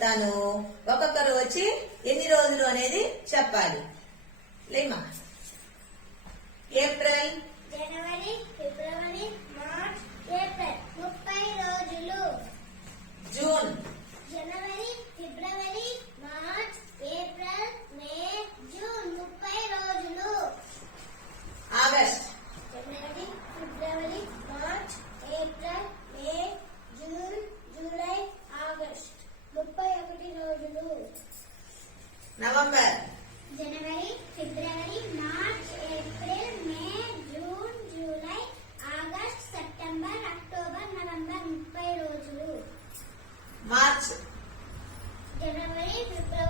చెప్తాను, ఒక్కొక్కరు వచ్చి ఎన్ని రోజులు అనేది చెప్పాలి. లేమా? ఏప్రిల్, జనవరి, ఫిబ్రవరి, మార్చ్, ఏప్రిల్ 30 రోజులు. జూన్, జనవరి, ఫిబ్రవరి, మార్చ్, ఏప్రిల్, మే, జూన్ 30 రోజులు. ఆగస్ట్, జనవరి, ఫిబ్రవరి, March, April, May, June, July, August 31 రోజులు. నవంబర్, జనవరి, ఫిబ్రవరి, March, April, May, June, July, August, September, October, November 30 రోజులు. మార్చ్, జనవరి, ఫిబ్రవరి,